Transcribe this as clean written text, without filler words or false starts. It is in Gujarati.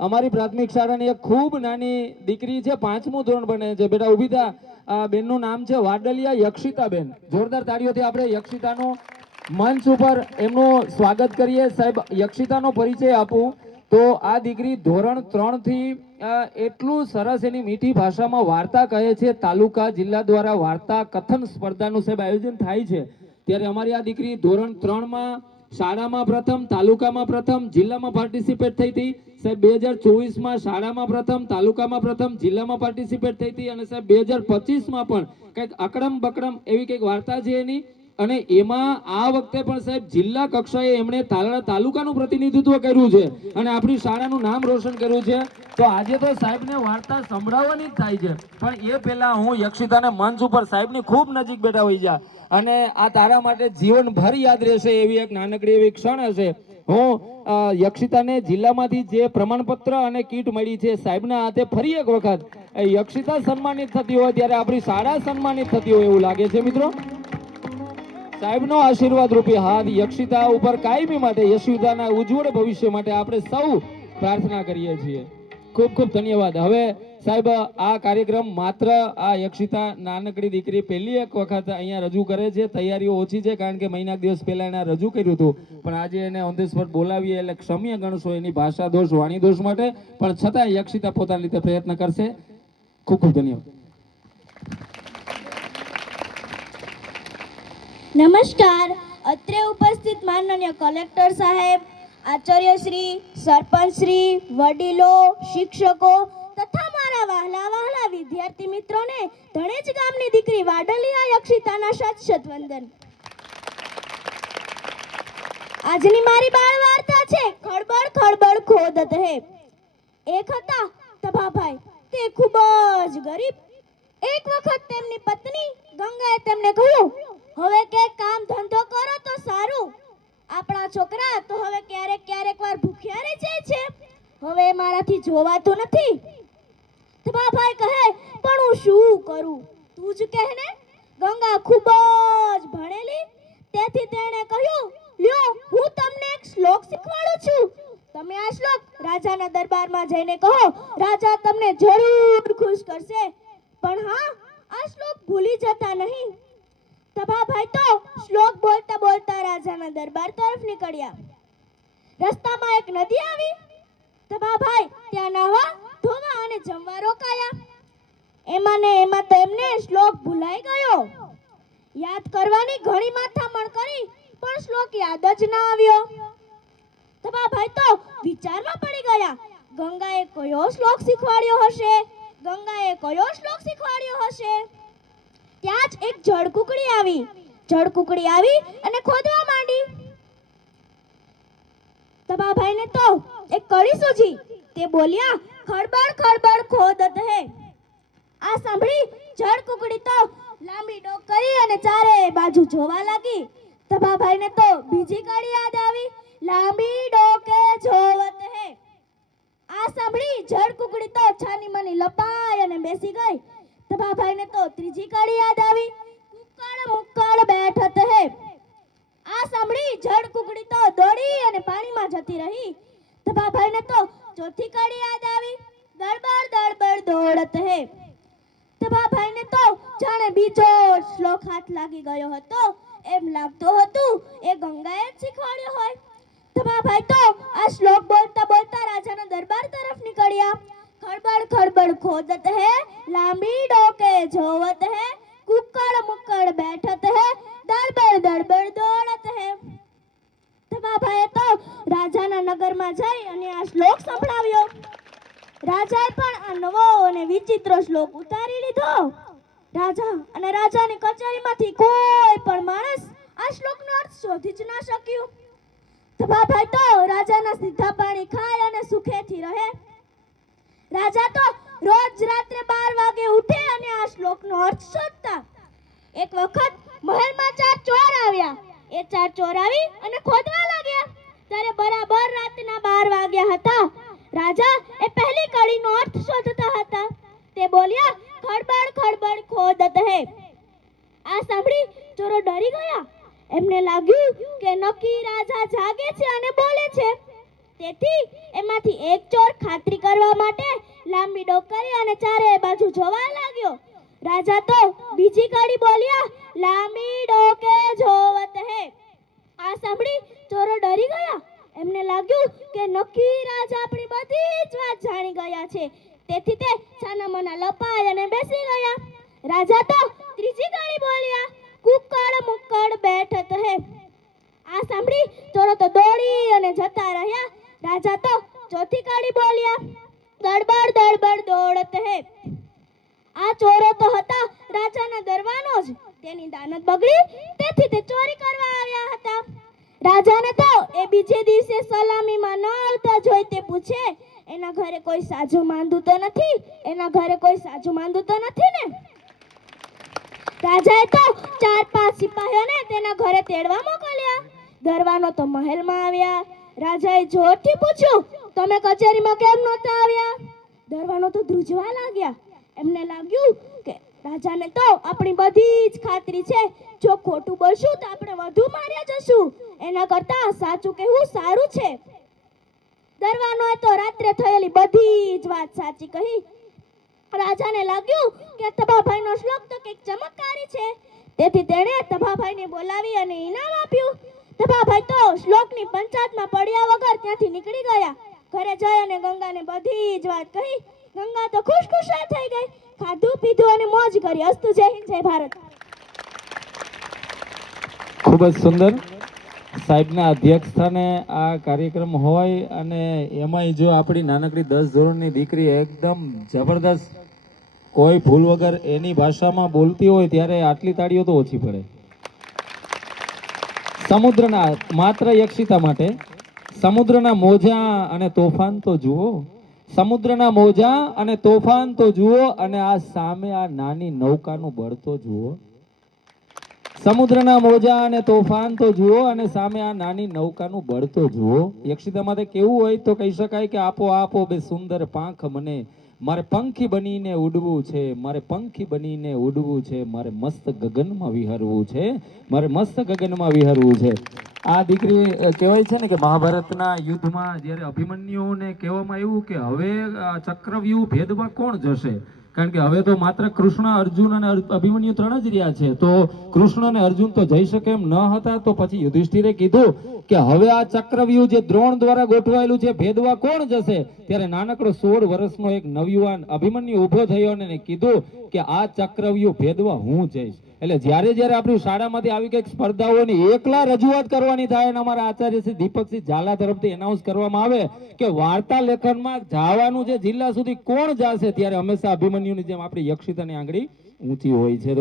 અમારી પ્રાથમિક શાળાની એક ખૂબ નાની દીકરી છે, 5મું ધોરણ ભણે છે. બેટા ઊભી થા. આ બેનનું નામ છે વાડલિયા યક્ષિતાબેન. જોરદાર તાળીઓથી આપણે યક્ષિતાનો મંચ ઉપર એમનું સ્વાગત કરીએ. સાહેબ, યક્ષિતાનો પરિચય આપું તો આ દીકરી ધોરણ 3 થી એટલું સરસ એની મીઠી ભાષામાં વાર્તા કહે છે. તાલુકા જિલ્લા દ્વારા વાર્તા કથન સ્પર્ધાનું સાહેબ આયોજન થાય છે. ત્યારે અમારી આ દીકરી ધોરણ 3 માં શાળામાં પ્રથમ, તાલુકામાં પ્રથમ, જિલ્લામાં પાર્ટિસિપેટ થઈ હતી. સાહેબ 2024 માં શાળામાં પ્રથમ, તાલુકામાં પ્રથમ, જિલ્લામાં પાર્ટિસિપેટ થઈ હતી. અને સાહેબ 2025 માં પણ કંઈક અકડમ બકડમ એવી કંઈક વાર્તા છે એની. અને એમાં આ વખતે પણ સાહેબ જિલ્લા કક્ષાએ એમણે તાલુકાનું પ્રતિનિધિત્વ કર્યું છે અને આપણી શાળાનું નામ રોશન કર્યું છે. તો આજે તો સાહેબને વાર્તા સંભળાવવાની જ થાય છે, પણ એ પહેલા હું યક્ષિતાને મંચ ઉપર સાહેબની ખૂબ નજીક બેઠા હોઈ જા અને આ તારા માટે જીવનભર યાદ રહેશે એવી એક નાનકડી એવી ક્ષણ હશે. હું યક્ષિતાને જિલ્લામાંથી જે પ્રમાણપત્ર અને કીટ મળી છે સાહેબના હાથે ફરી એક વખત યક્ષિતા સન્માનિત થતી હોય ત્યારે આપણી શાળા સન્માનિત થતી હોય એવું લાગે છે મિત્રો. સાહેબનો આશીર્વાદ રૂપી હાથ યક્ષિતા ઉપર કાયમી માટે, યશોદાના ઉજ્જવળ ભવિષ્ય માટે આપણે સૌ પ્રાર્થના કરીએ છીએ. ખૂબ ખૂબ ધન્યવાદ. હવે સાહેબ આ કાર્યક્રમ માત્ર આ યક્ષિતા નાનકડી દીકરી પહેલી એક વખત અહીંયા રજૂ કરે છે. તૈયારીઓ ઓછી છે કારણ કે મહિના દિવસ પહેલા એને રજૂ કર્યું હતું, પણ આજે એને ઓન ધ સ્પોટ બોલાવીએ એટલે ક્ષમ્ય ગણશો એની ભાષા દોષ, વાણી દોષ માટે. પણ છતાં યક્ષિતા પોતાની રીતે પ્રયત્ન કરશે. ખૂબ ખૂબ ધન્યવાદ. નમસ્કાર. અત્રે ઉપસ્થિત માનનીય કલેક્ટર સાહેબ, આચાર્યશ્રી, સરપંચશ્રી, વડીલો, શિક્ષકો તથા મારા વહાલા વહાલા વિદ્યાર્થી મિત્રોને ધણેજ ગામની દીકરી વાડલિયા યક્ષિતાના શત વંદન. આજની મારી બાળ વાર્તા છે ખળબળ ખળબળ ખોદત હે. એક હતા તભાભાઈ, તે ખૂબ જ ગરીબ. એક વખત તેમની પત્ની ગંગાએ તેમને કહ્યું, હવે કે કામ ધંધો કરો તો સારું. આપણા છોકરા તો હવે ક્યારેક ક્યારેક વાર ભૂખ્યા રહી જાય છે. હવે મારાથી જોવાતું નથી. તભાભાઈ કહે, પણ હું શું કરું, તું જ કહે ને. ગંગા ખૂબ જ ભણેલી, તેથી તેણે કહ્યું, લ્યો હું તમને એક શ્લોક શીખવાડું છું. તમે આ શ્લોક રાજાના દરબારમાં જઈને કહો, રાજા તમને જરૂર ખુશ કરશે. પણ હા, આ શ્લોક ભૂલી જતા નહીં. તભાભાઈ તો શ્લોક બોલતા બોલતા રાજાના દરબાર તરફ નીકળ્યા. રસ્તામાં એક નદી આવી. તભાભાઈ ત્યાં નાહવા, ધોવા અને જમવા રોકાયા. એમાં ને એમાં તો એમને શ્લોક ભૂલાઈ ગયો. યાદ કરવાની ઘણી માથામણ કરી, પણ શ્લોક યાદ જ ના આવ્યો. તભાભાઈ તો વિચારમાં પડી ગયા. ગંગાએ કયો શ્લોક શીખવાડ્યો હશે, ગંગાએ કયો શ્લોક શીખવાડ્યો હશે. ત્યાં જ એક જળકુકડી આવી. જળકુકડી આવી અને ખોદવા માંડી. તભાભાઈને તો એક કડી સૂજી. તે બોલ્યા, ખળબળ ખળબળ ખોદત હે. આ સાંભળી જળકુકડી તો લાંબી ડોક કરી અને ચારે બાજુ જોવા લાગી. તભાભાઈને તો બીજી કડી યાદ આવી, લાંબી ડોકે જોવત હે. આ સાંભળી જળકુકડી તો છાની માની લપાઈ અને બેસી ગઈ. તભાભાઈને તો ત્રીજી કડી યાદ આવી, કુક્કડ મુક્કડ બેઠત હે. આ સાંભળી જળકુકડી તો દોડી અને પાણીમાં જતી રહી. તભાભાઈને તો ચોથી કડી યાદ આવી, દળબડ દળબડ દોડત હે. તભાભાઈને તો જાણે બીજો શ્લોક હાથ લાગી ગયો હતો. એમ લાગતું હતું એ ગંગાએ જ શીખવાડ્યો હોય. તભાભાઈ તો આ શ્લોક બોલતા બોલતા રાજાના દરબાર તરફ નીકળ્યા. ખળબળ ખળબળ ખોદત હે, લાંબી ડોકે જોવત હે, કુક્કડ મુક્કડ બેઠત હે, દળબડ દળબડ દોડત હે. તભાભાઈએ તો રાજાના નગરમાં જઈ અને આ શ્લોક સંભળાવ્યો. રાજાએ પણ આ નવો અને વિચિત્ર શ્લોક ઉતારી લીધો. રાજા અને રાજાની કચેરીમાંથી કોઈ પણ માણસ આ શ્લોકનો અર્થ શોધી જ ના શક્યું. તભાભાઈ તો રાજાના સીધા પાણી ખાય અને સુખેથી રહે. રાજા તો રોજ રાત્રે 12 વાગે ઉઠે અને આ શ્લોકનો અર્થ શોધતા. એક વખત મહેલમાં 4 ચોર આવ્યા. એ 4 ચોર આવી અને ખોદવા લાગ્યા. ત્યારે બરાબર રાતના 12 વાગ્યા હતા. રાજા એ પહેલી કડીનો અર્થ શોધતા હતા. તે બોલ્યા, ખળબળ ખળબળ ખોદત હે. આ સાંભળી ચોરો ડરી ગયા. એમને લાગ્યું કે નક્કી રાજા જાગે છે અને બોલે છે. તેથી એમાંથી એક ચોર ખાતરી કરવા માટે લાંબી ડોક કરી અને ચારે બાજુ જોવા લાગ્યો. રાજા તો બીજી કડી બોલ્યા, લાંબી ડોકે જોવત હે. આ સાંભળી ચોરો ડરી ગયા. એમને લાગ્યું કે નક્કી રાજા આપણી બધી જ વાત જાણી ગયા છે. તેથી તે છાનામાના લપાય અને બેસી ગયા. રાજા તો ત્રીજી કડી બોલ્યા, કુકડ મુકડ બેઠત હે. આ સાંભળી ચોરો તો દોડી અને જતા રહ્યા. રાજા તો ચોથી કડી બોલ્યા, દળબડ દળબડ દોડત હે. આ ચોરો તો હતા રાજાના દરવાનો જ. તેની દાનત બગડી, તેથી તે ચોરી કરવા આવ્યા હતા. રાજાને તો એ બીજે દિવસે સલામીમાં ન આવતા જોઈ તે પૂછે, એના ઘરે કોઈ સાજુ માંદું તો નથી? એના ઘરે કોઈ સાજુ માંદું તો નથી ને? રાજાએ તો 4-5 સિપાહીઓને તેના ઘરે તેડવા મોકલ્યા. દરવાનો તો મહેલમાં આવ્યા. રાજાએ જોરથી પૂછ્યું, તમે કચેરીમાં કેમ નહોતા આવ્યા? દરવાનો તો ધ્રુજવા લાગ્યા. એમને લાગ્યું કે રાજાને તો આપણી બધી જ ખાતરી છે. જો ખોટું બોલશું તો આપણે વધુ માર્યા જશું. એના કરતાં સાચું કહેવું સારું છે. દરવાનોએ તો રાત્રે થયેલી બધી જ વાત સાચી કહી. રાજાને લાગ્યું કે તબાભાઈનો શ્લોક તો કંઈક ચમત્કારી છે. તેથી તેણે તબાભાઈને બોલાવી અને ઇનામ આપ્યું. તબાભાઈ તો શ્લોકની પંચાયતમાં પડ્યા વગર ત્યાંથી નીકળી ગયા. ઘરે જઈ અને ગંગાને બધી જ વાત કહી. ગંગા તો ખુશખુશાલ થઈ ગઈ. ખાધું પીધું અને મોજ કરી. અસ્તુ, જય હિન્દ, જય ભારત. ખૂબ જ સુંદર. સાહેબના અધ્યક્ષ સ્થાને આ કાર્યક્રમ હોય અને એમાંય જો આપણી નાનકડી 10 ધોરણની દીકરી એકદમ જબરદસ્ત કોઈ ભૂલ વગર એની ભાષામાં બોલતી હોય ત્યારે આટલી તાળીઓ તો ઓછી પડે. સમુદ્રના માત્ર યક્ષિતા માટે સમુદ્રના મોજા અને તોફાન તો જુઓ. સમુદ્રના મોજા અને તોફાન તો જુઓ અને આ સામે આ નાની નૌકાનું બળ તો જુઓ. સમુદ્રના મોજા અને તોફાન તો જુઓ અને સામે આ નાની નૌકાનું બળ તો જુઓ. યક્ષિતા માટે કેવું હોય તો કહી શકાય કે આપો આપો બે સુંદર પાંખ મને, મારે પંખી બનીને ઉડવું છે, મારે પંખી બનીને ઉડવું છે, મારે મસ્ત ગગનમાં વિહરવું છે, મારે મસ્ત ગગનમાં વિહરવું છે. આ દીકરી કહેવાય છે ને કે મહાભારતના યુદ્ધમાં જ્યારે અભિમન્યુને કહેવામાં આવ્યું કે હવે ચક્રવ્યૂહ ભેદવા કોણ જશે, કારણ કે હવે તો માત્ર કૃષ્ણ, અર્જુન અને અભિમન્યુ 3 જ રહ્યા છે. તો કૃષ્ણ અને અર્જુન તો જઈ શકે એમ ન હતા. તો પછી યુધિષ્ઠિરે કીધું કે હવે આ ચક્રવ્યૂહ જે દ્રોણ દ્વારા ગોઠવાયેલું છે ભેદવા કોણ જશે. ત્યારે નાનકડો 16 વર્ષનો એક નવયુવાન અભિમન્યુ ઊભો થયો અને કીધું કે આ ચક્રવ્યૂહ ભેદવા હું જઈશ. એટલે જ્યારે જ્યારે આપણી શાળામાંથી આવી કંઈક સ્પર્ધાઓની એકલા રજૂઆત કરવાની થાય અને અમારા આચાર્ય શ્રી દીપકસિંહ ઝાલા તરફથી એનાઉન્સ કરવામાં આવે કે વાર્તા લેખનમાં જવાનું છે જિલ્લા સુધી કોણ જશે, ત્યારે હંમેશા અભિમન્યુની જેમ આપણી યક્ષિતાની આંગળી ઊંચી હોય છે.